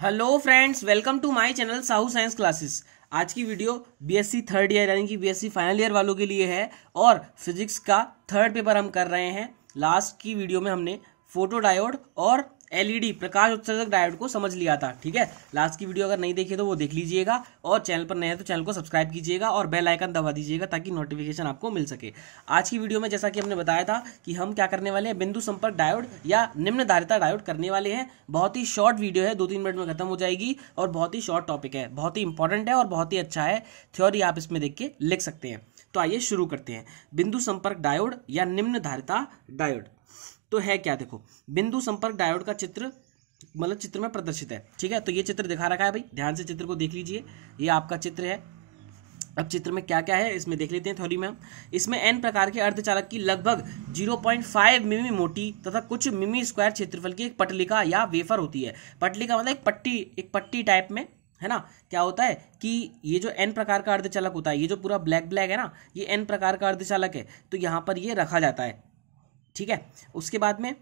Hello friends, welcome to my channel Sahu science classes. आज की video BSc third year यानी कि बीएससी फाइनल ईयर वालों के लिए है और फिजिक्स का थर्ड पेपर हम कर रहे हैं। लास्ट की वीडियो में हमने फोटो डायोड और एलईडी प्रकाश उत्सर्जक डायोड को समझ लिया था। ठीक है, लास्ट की वीडियो अगर नहीं देखी तो वो देख लीजिएगा और चैनल पर नए हैं तो चैनल को सब्सक्राइब कीजिएगा और बेल आइकन दबा दीजिएगा ताकि नोटिफिकेशन आपको मिल सके। आज की वीडियो में जैसा कि हमने बताया था कि हम क्या करने वाले हैं, बिंदु संपर्क डायोड या निम्न धारिता डायोड करने वाले हैं। बहुत ही शॉर्ट वीडियो है, 2-3 मिनट में खत्म हो जाएगी और बहुत ही शॉर्ट टॉपिक है, बहुत ही इंपॉर्टेंट है और बहुत ही अच्छा है। थ्योरी आप इसमें देख के लिख सकते हैं। तो आइए शुरू करते हैं। बिंदु संपर्क डायोड या निम्न धारिता डायोड तो है क्या? देखो, बिंदु संपर्क डायोड का चित्र मतलब चित्र में प्रदर्शित है। ठीक है, तो ये चित्र दिखा रखा है भाई, ध्यान से चित्र को देख लीजिए। ये आपका चित्र है। अब चित्र में क्या क्या है इसमें देख लेते हैं थ्योरी में हम। इसमें एन प्रकार के अर्धचालक की लगभग 0.5 मिमी मोटी तथा कुछ मिमी स्क्वायर क्षेत्रफल की एक पटलिका या वेफर होती है। पटलिका मतलब एक पट्टी टाइप में, है ना। क्या होता है कि ये जो एन प्रकार का अर्धचालक होता है, ये जो पूरा ब्लैक ब्लैक है ना, ये एन प्रकार का अर्धचालक है। तो यहाँ पर ये रखा जाता है। ठीक है, उसके बाद में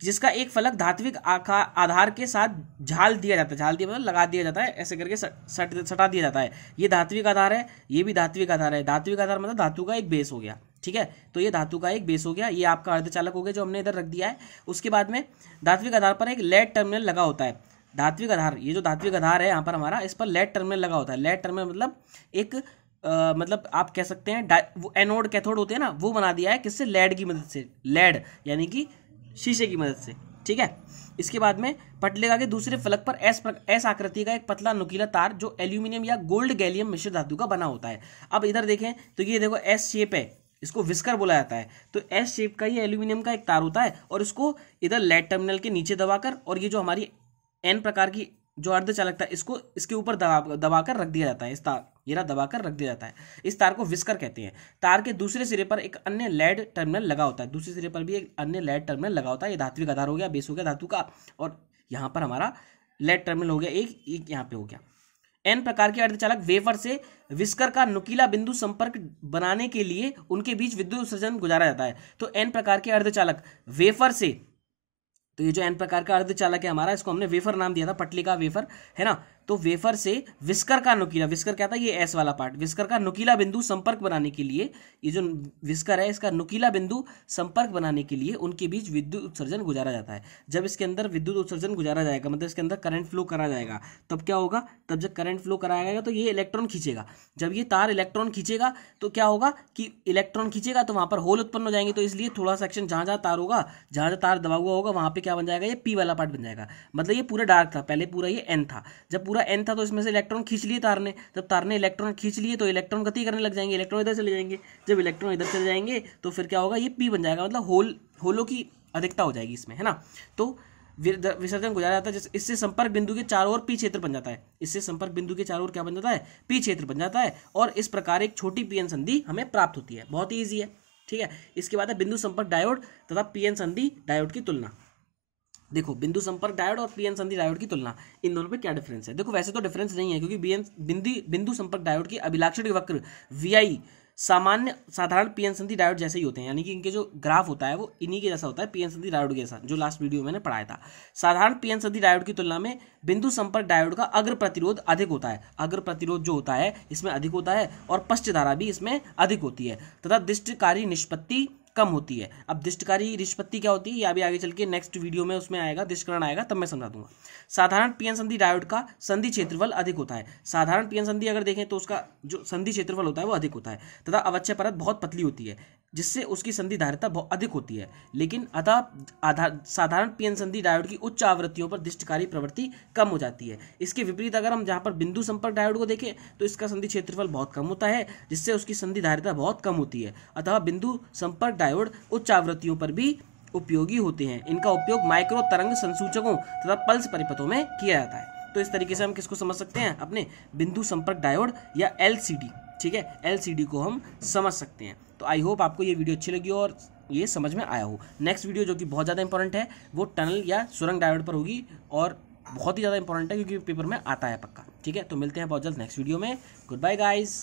जिसका एक फलक धात्विक आधार के साथ झाल दिया जाता है। झाल दिया मतलब लगा दिया जाता है, ऐसे करके सटा दिया जाता है। ये धात्विक आधार है, ये भी धात्विक आधार है। धात्विक आधार मतलब धातु का एक बेस हो गया। ठीक है, तो ये धातु का एक बेस हो गया। ये आपका अर्धचालक हो गया जो हमने इधर रख दिया है। उसके बाद में धात्विक आधार पर एक लेड टर्मिनल लगा होता है। धात्विक आधार, ये जो धात्विक आधार है यहाँ पर हमारा, इस पर लेड टर्मिनल लगा होता है। लेड टर्मिनल मतलब एक मतलब आप कह सकते हैं वो एनोड कैथोड होते हैं ना, वो बना दिया है किससे? लेड की मदद से। लेड यानी कि शीशे की मदद से। ठीक है, इसके बाद में पटलिका के दूसरे फलक पर एस आकृति का एक पतला नुकीला तार जो एल्यूमिनियम या गोल्ड गैलियम मिश्र धातु का बना होता है। अब इधर देखें तो ये देखो एस शेप है, इसको विस्कर बोला जाता है। तो एस शेप का ये एल्यूमिनियम का एक तार होता है और इसको इधर लेड टर्मिनल के नीचे दबाकर, और ये जो हमारी एन प्रकार की जो अर्धचालक था, इसको इसके ऊपर दबाकर रख दिया जाता है। इस तार ये ना दबाकर रख दिया जाता है। इस तार को विस्कर कहते हैं। तार के दूसरे सिरे पर एक अन्य लेड टर्मिनल लगा होता है। दूसरे सिरे पर भी एक अन्य लेड टर्मिनल लगा होता है। ये धात्विक आधार हो गया, बेस हो गया धातु का, और यहाँ पर हमारा लेड टर्मिनल हो गया, एक यहाँ पे हो गया। एन प्रकार के अर्धचालक वेफर से विस्कर का नुकीला बिंदु संपर्क बनाने के लिए उनके बीच विद्युत उत्सर्जन गुजारा जाता है। तो एन प्रकार के अर्धचालक वेफर से, तो ये जो एन प्रकार का अर्धचालक है हमारा, इसको हमने वेफर नाम दिया था, पटलिका वेफर, है ना। तो वेफर से विस्कर का नुकीला, विस्कर क्या था? ये एस वाला पार्ट, विस्कर का नुकीला बिंदु संपर्क बनाने के लिए, ये जो विस्कर है इसका नुकीला बिंदु संपर्क बनाने के लिए उनके बीच विद्युत उत्सर्जन गुजारा जाता है। जब इसके अंदर विद्युत उत्सर्जन गुजारा जाएगा, मतलब इसके अंदर करंट फ्लो करा जाएगा, तब क्या होगा? तब जब करंट फ्लो कराया जाएगा तो ये इलेक्ट्रॉन खींचेगा। जब ये तार इलेक्ट्रॉन खींचेगा तो क्या होगा कि इलेक्ट्रॉन खींचेगा तो वहां पर होल उत्पन्न हो जाएंगे। तो इसलिए थोड़ा सेक्शन जहां जहां तार होगा, जहां जहां तार दबा हुआ होगा, वहां पे क्या बन जाएगा? ये पी वाला पार्ट बन जाएगा। मतलब ये पूरा डार्क था, पहले पूरा ये एन था। जब पूरा एन था तो इसमें से इलेक्ट्रॉन खींच लिए तार ने। जब तार ने इलेक्ट्रॉन खींच लिए तो इलेक्ट्रॉन गति करने लग जाएंगे, इलेक्ट्रॉन इधर चले जाएंगे। जब इलेक्ट्रॉन इधर चले जाएंगे तो फिर क्या होगा? ये पी बन जाएगा, मतलब होलों की अधिकता हो जाएगी इसमें, है ना। तो विसर्जन गुजारा जाता है। इससे संपर्क बिंदु के चारों ओर पी क्षेत्र बन जाता है। इससे संपर्क बिंदु के चारों ओर क्या बन जाता है? पी क्षेत्र बन जाता है, और इस प्रकार एक छोटी पीएन संधि हमें प्राप्त होती है। बहुत ही ईजी है। ठीक है, इसके बाद है बिंदु संपर्क डायोड तथा पीएन संधि डायोड की तुलना। देखो, बिंदु संपर्क डायोड और पीएन संधि डायोड की तुलना, इन दोनों पे क्या डिफरेंस है? देखो, वैसे तो डिफरेंस नहीं है क्योंकि बिंदु संपर्क डायोड की अभिलाक्षणिक वक्र वीआई साधारण पीएन संधि डायोड जैसे ही होते हैं, यानी कि इनके जो ग्राफ होता है वो इन्हीं के जैसा होता है, पीएन संधि डायोड के जैसा, जो लास्ट वीडियो में मैंने पढ़ाया था। साधारण पीएन संधि डायोड की तुलना में बिंदु संपर्क डायोड का अग्र प्रतिरोध अधिक होता है। अग्र प्रतिरोध जो होता है इसमें अधिक होता है, और पश्च धारा भी इसमें अधिक होती है, तथा दिष्टकारी निष्पत्ति कम होती है। अब दिष्टकारी निष्पत्ति क्या होती है, या भी आगे चल के नेक्स्ट वीडियो में उसमें आएगा, दिष्टकरण आएगा तब मैं समझा दूंगा। साधारण पीएन संधि डायोड का संधि क्षेत्रफल अधिक होता है। साधारण पीएन संधि अगर देखें तो उसका जो संधि क्षेत्रफल होता है वो अधिक होता है, तथा अवच्छय परत बहुत पतली होती है, जिससे उसकी संधि धारिता बहुत अधिक होती है। लेकिन साधारण पीएन संधि डायोड की उच्च आवृत्तियों पर दिष्टकारी प्रवृत्ति कम हो जाती है। इसके विपरीत अगर हम जहाँ पर बिंदु संपर्क डायोड को देखें तो इसका संधि क्षेत्रफल बहुत कम होता है, जिससे उसकी संधि धारिता बहुत कम होती है। अतः बिंदु संपर्क डायोड उच्च आवृत्तियों पर भी उपयोगी होते हैं। इनका उपयोग माइक्रो तरंग संसूचकों तथा पल्स परिपथों में किया जाता है। तो इस तरीके से हम किसको समझ सकते हैं? अपने बिंदु संपर्क डायोड या एलसीडी। ठीक है, एलसीडी को हम समझ सकते हैं। तो आई होप आपको ये वीडियो अच्छी लगी और ये समझ में आया हो। नेक्स्ट वीडियो जो कि बहुत ज़्यादा इंपॉर्टेंट है वो टनल या सुरंग डायोड पर होगी, और बहुत ही ज़्यादा इंपॉर्टेंट है क्योंकि पेपर में आता है पक्का। ठीक है, तो मिलते हैं बहुत जल्द नेक्स्ट वीडियो में। Good bye guys.